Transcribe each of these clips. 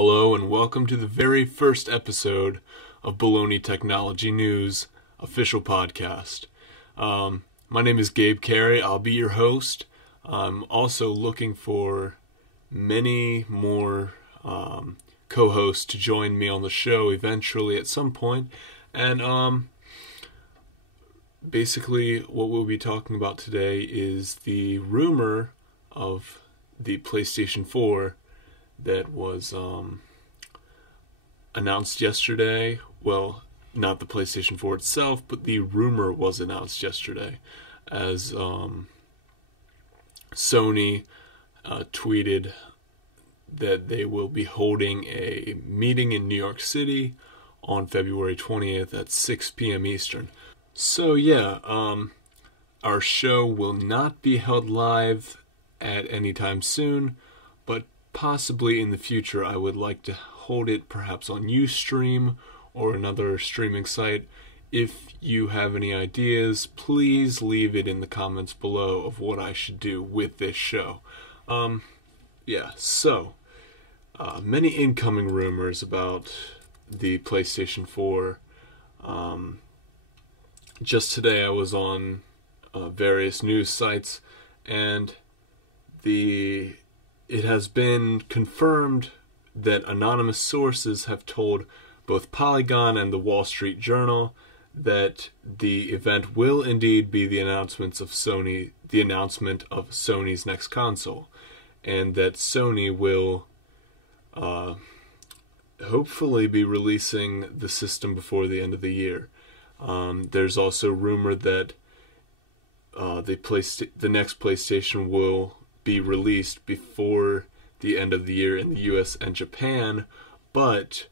Hello and welcome to the very first episode of Bullogna Technology News official podcast. My name is Gabe Carey. I'll be your host. I'm also looking for many more co-hosts to join me on the show eventually at some point. And basically what we'll be talking about today is the rumor of the PlayStation 4 that was announced yesterday. Well, not the PlayStation 4 itself, but the rumor was announced yesterday as Sony tweeted that they will be holding a meeting in New York City on February 20th at 6 p.m. Eastern. So yeah, our show will not be held live at any time soon, but possibly in the future I would like to hold it perhaps on Ustream or another streaming site. If you have any ideas, please leave it in the comments below of what I should do with this show. So many incoming rumors about the PlayStation 4. Just today I was on various news sites, and it has been confirmed that anonymous sources have told both Polygon and the Wall Street Journal that the event will indeed be the announcement of Sony's next console, and that Sony will hopefully be releasing the system before the end of the year. There's also rumor that the next PlayStation will be released before the end of the year in the US and Japan, but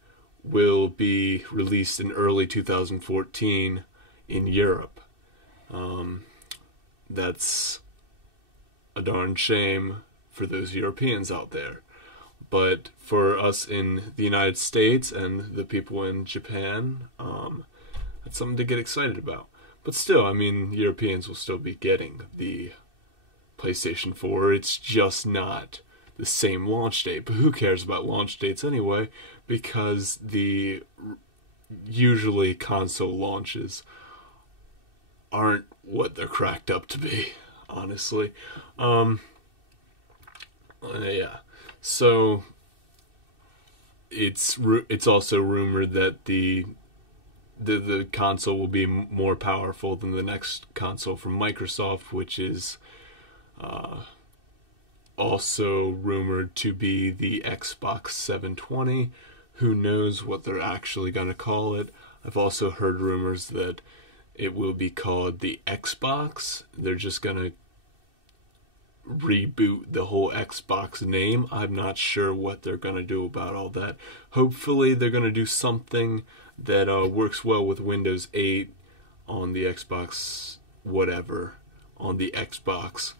will be released in early 2014 in Europe. That's a darn shame for those Europeans out there. But for us in the United States and the people in Japan, that's something to get excited about. But still, I mean, Europeans will still be getting the PlayStation 4. It's just not the same launch date. But who cares about launch dates anyway? Because usually console launches aren't what they're cracked up to be, honestly. Yeah. So it's also rumored that the console will be more powerful than the next console from Microsoft, which is also rumored to be the Xbox 720. Who knows what they're actually going to call it? I've also heard rumors that it will be called the Xbox. They're just going to reboot the whole Xbox name. I'm not sure what they're going to do about all that. Hopefully they're going to do something that works well with Windows 8 on the Xbox, whatever, on the Xbox.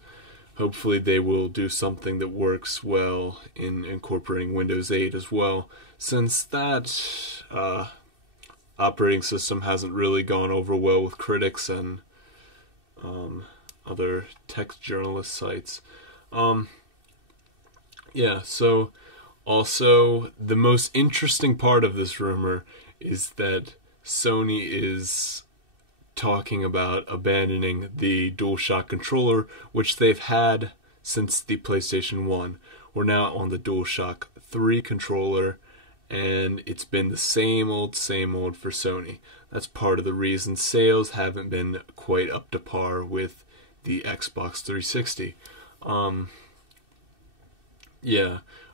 Hopefully they will do something that works well in incorporating Windows 8 as well, since that operating system hasn't really gone over well with critics and other tech journalist sites. So also the most interesting part of this rumor is that Sony is talking about abandoning the DualShock controller, which they've had since the PlayStation 1. We're now on the DualShock 3 controller, and it's been the same old for Sony. That's part of the reason sales haven't been quite up to par with the Xbox 360.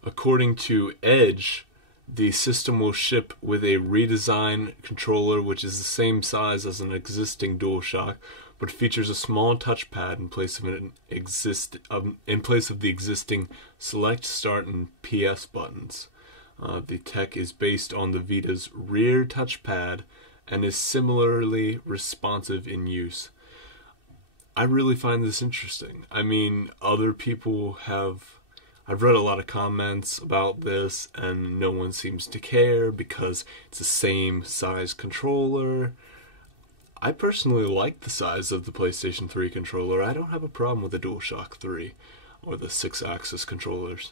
According to Edge, the system will ship with a redesigned controller which is the same size as an existing DualShock, but features a small touchpad in place of the existing Select, Start, and PS buttons. The tech is based on the Vita's rear touchpad and is similarly responsive in use. I really find this interesting. I mean, other people I've read a lot of comments about this, and no one seems to care because it's the same size controller. I personally like the size of the PlayStation 3 controller. I don't have a problem with the DualShock 3 or the 6-axis controllers.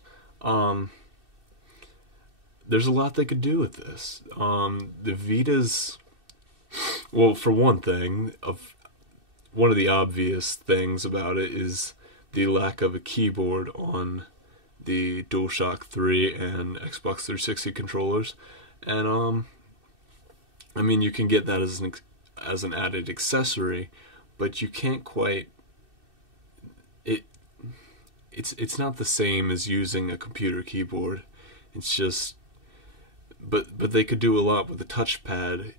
there's a lot they could do with this. The Vita's, well, for one thing, one of the obvious things about it is the lack of a keyboard on the DualShock 3 and Xbox 360 controllers. And I mean, you can get that as an added accessory, but you can't quite. It's not the same as using a computer keyboard. It's just, but they could do a lot with the touchpad,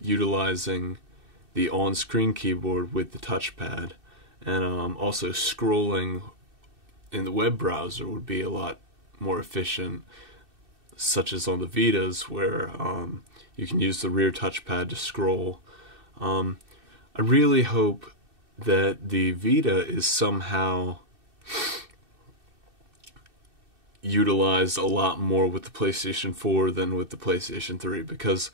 utilizing the on-screen keyboard with the touchpad, and also scrolling in the web browser would be a lot more efficient, such as on the Vitas, where you can use the rear touchpad to scroll. I really hope that the Vita is somehow utilized a lot more with the PlayStation 4 than with the PlayStation 3, because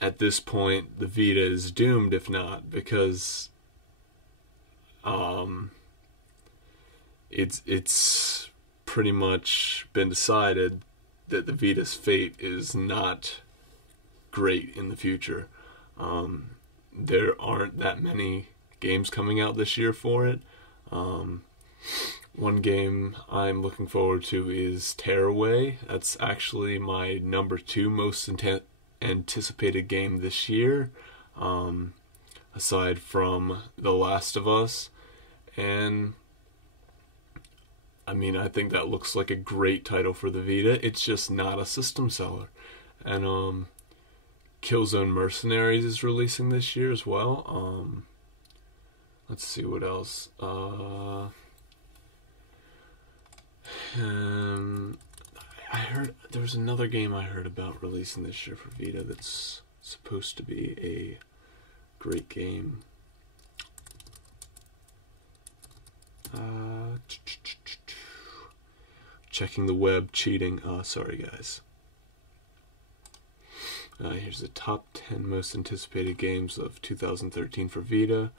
at this point the Vita is doomed if not, because it's pretty much been decided that the Vita's fate is not great in the future. There aren't that many games coming out this year for it. One game I'm looking forward to is Tearaway. That's actually my number 2 most anticipated game this year, aside from The Last of Us. And I mean, I think that looks like a great title for the Vita. It's just not a system seller. And Killzone Mercanaries is releasing this year as well. Let's see what else. I heard there was another game I heard about releasing this year for Vita that's supposed to be a great game. Checking the web, cheating. Sorry guys. Here's the top 10 most anticipated games of 2013 for Vita.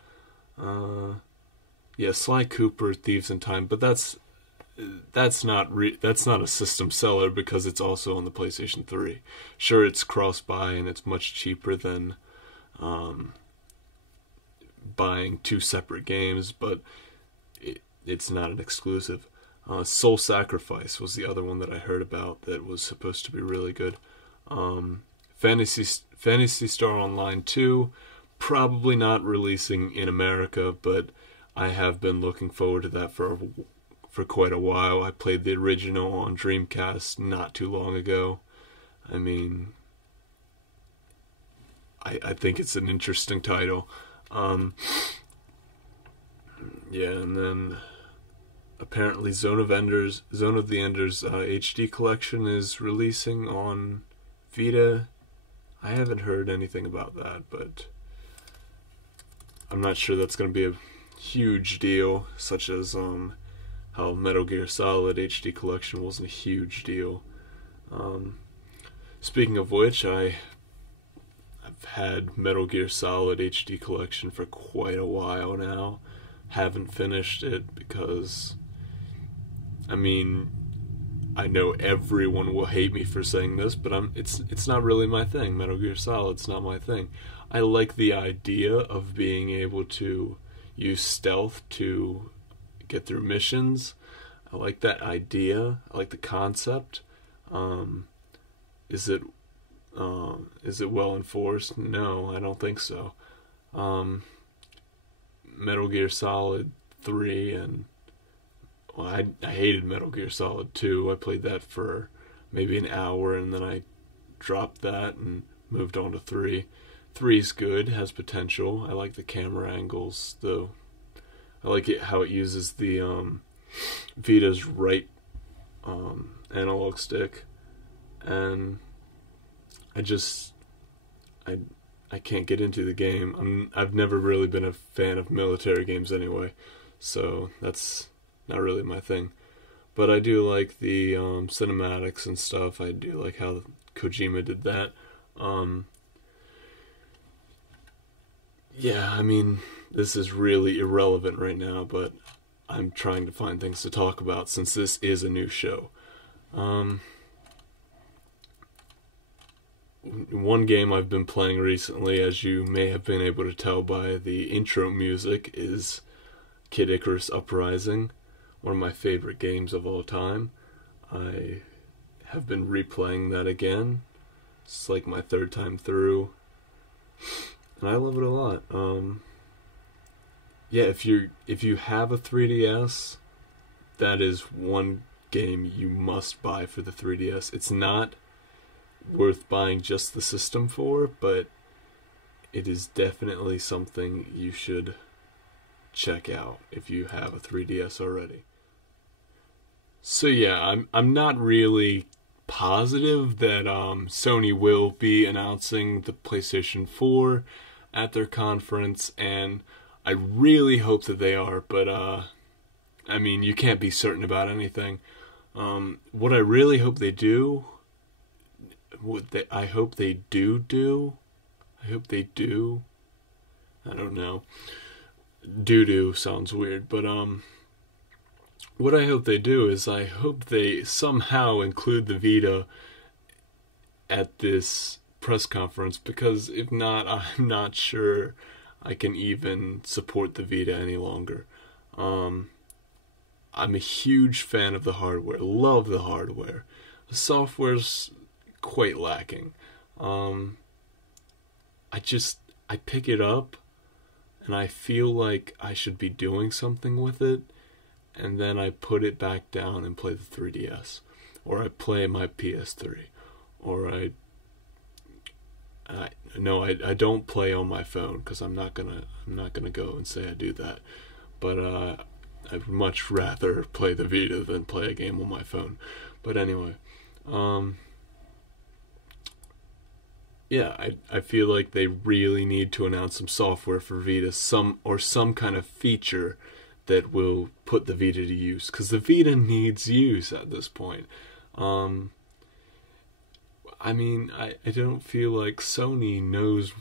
Yeah, Sly Cooper, Thieves in Time, but that's not a system seller because it's also on the PlayStation 3. Sure, it's cross-buy and it's much cheaper than buying 2 separate games, but it's not an exclusive. Soul Sacrifice was the other one that I heard about that was supposed to be really good. Phantasy Star Online 2, probably not releasing in America, but I have been looking forward to that for quite a while. I played the original on Dreamcast not too long ago. I mean, I think it's an interesting title. Yeah, and then apparently Zone of the Enders HD collection is releasing on Vita. I haven't heard anything about that, but I'm not sure that's going to be a huge deal, such as how Metal Gear Solid HD collection wasn't a huge deal. Speaking of which, I've had Metal Gear Solid HD collection for quite a while now. Haven't finished it because, I mean, I know everyone will hate me for saying this, but it's not really my thing. Metal Gear Solid's not my thing. I like the idea of being able to use stealth to get through missions. I like that idea. I like the concept. Is it well enforced? No, I don't think so. Metal Gear Solid 3 and I hated Metal Gear Solid 2. I played that for maybe an hour and then I dropped that and moved on to 3. 3's good, has potential. I like the camera angles, though. I like it how it uses the Vita's right analog stick, and I can't get into the game. I've never really been a fan of military games anyway, so that's not really my thing. But I do like the cinematics and stuff. I do like how Kojima did that. Yeah, I mean, this is really irrelevant right now, but I'm trying to find things to talk about since this is a new show. one game I've been playing recently, as you may have been able to tell by the intro music, is Kid Icarus Uprising, one of my favorite games of all time. I have been replaying that again. It's like my third time through, and I love it a lot. Yeah, if you have a 3DS, that is one game you must buy for the 3DS. It's not worth buying just the system for, but it is definitely something you should check out if you have a 3DS already. So yeah, I'm not really positive that Sony will be announcing the PlayStation 4 at their conference, and I really hope that they are, but I mean, you can't be certain about anything. What I really hope they do, I hope they do, I don't know. Do sounds weird, but what I hope they do is I hope they somehow include the Vita at this press conference, because if not, I'm not sure I can even support the Vita any longer. I'm a huge fan of the hardware, love the hardware. The software's quite lacking. I pick it up and I feel like I should be doing something with it, and then I put it back down and play the 3DS, or I play my PS3, or I don't play on my phone, because I'm not gonna go and say I do that, but I'd much rather play the Vita than play a game on my phone. But anyway, yeah, I feel like they really need to announce some software for Vita, some kind of feature that will put the Vita to use, because the Vita needs use at this point. I mean, I don't feel like Sony knows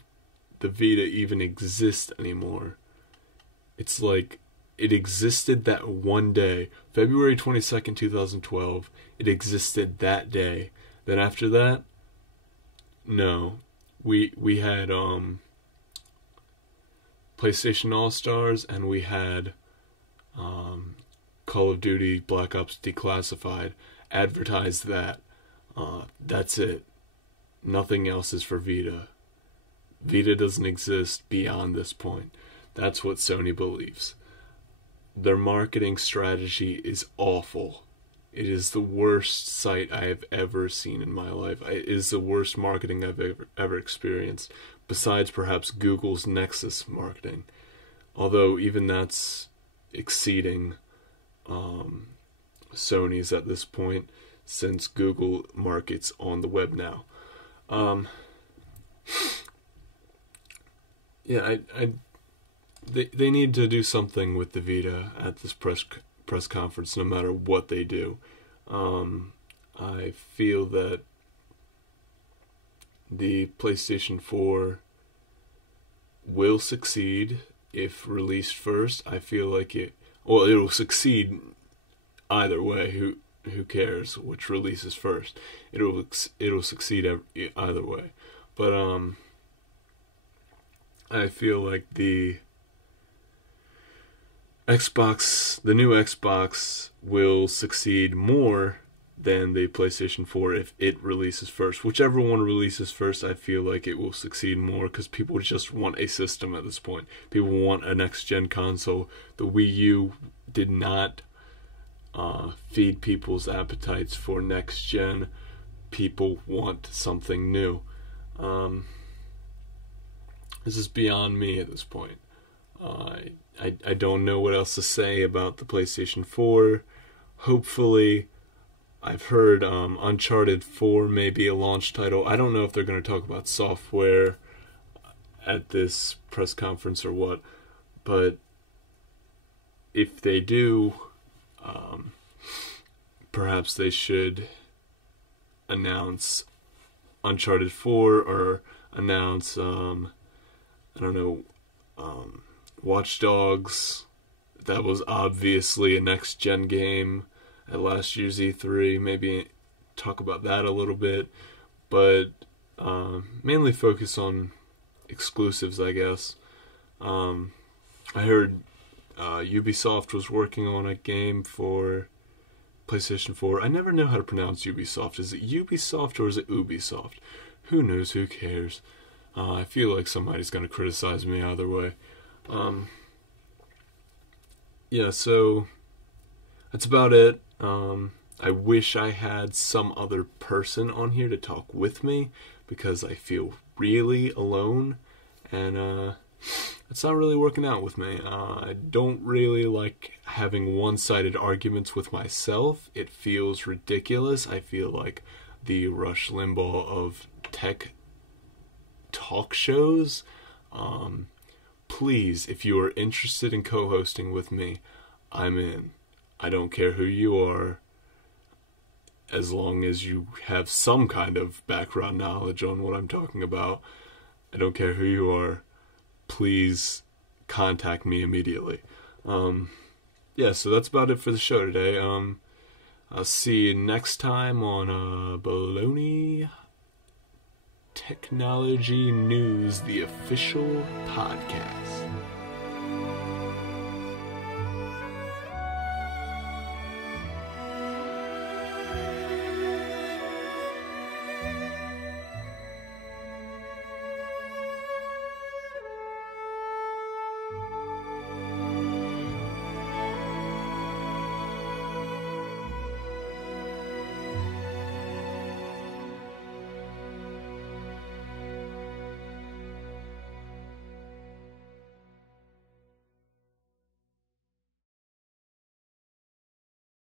the Vita even exists anymore. It's like it existed that one day, February 22nd, 2012. It existed that day. Then after that, no. We had PlayStation All-Stars, and we had Call of Duty Black Ops Declassified. Advertised that. That's it. Nothing else is for Vita. Vita doesn't exist beyond this point. That's what Sony believes. Their marketing strategy is awful. It is the worst site I have ever seen in my life. It is the worst marketing I've ever experienced, besides perhaps Google's Nexus marketing. Although even that's exceeding Sony's at this point, since Google markets on the web now. Yeah, they need to do something with the Vita at this press conference, no matter what they do. I feel that the PlayStation 4 will succeed if released first. I feel like it'll succeed either way. Who cares which releases first? It'll succeed either way. But I feel like the new Xbox will succeed more than the PlayStation 4 if it releases first. Whichever one releases first, I feel like it will succeed more, because people just want a system at this point. People want a next-gen console. The Wii U did not feed people's appetites for next-gen. People want something new. This is beyond me at this point. I don't know what else to say about the PlayStation 4. Hopefully, I've heard Uncharted 4 may be a launch title. I don't know if they're going to talk about software at this press conference or what, but if they do, perhaps they should announce Uncharted 4, or announce, I don't know, Watch Dogs. That was obviously a next-gen game at last year's E3. Maybe talk about that a little bit. But mainly focus on exclusives, I guess. I heard Ubisoft was working on a game for PlayStation 4. I never know how to pronounce Ubisoft. Is it Ubisoft or is it Ubisoft? Who knows? Who cares? I feel like somebody's going to criticize me either way. Yeah, so that's about it. I wish I had some other person on here to talk with me because I feel really alone, and it's not really working out with me. I don't really like having one-sided arguments with myself. It feels ridiculous. I feel like the Rush Limbaugh of tech talk shows. Please, if you are interested in co-hosting with me, I'm in. I don't care who you are, as long as you have some kind of background knowledge on what I'm talking about. I don't care who you are. Please contact me immediately. Yeah, so that's about it for the show today. I'll see you next time on Bullogna Technology News, the official podcast.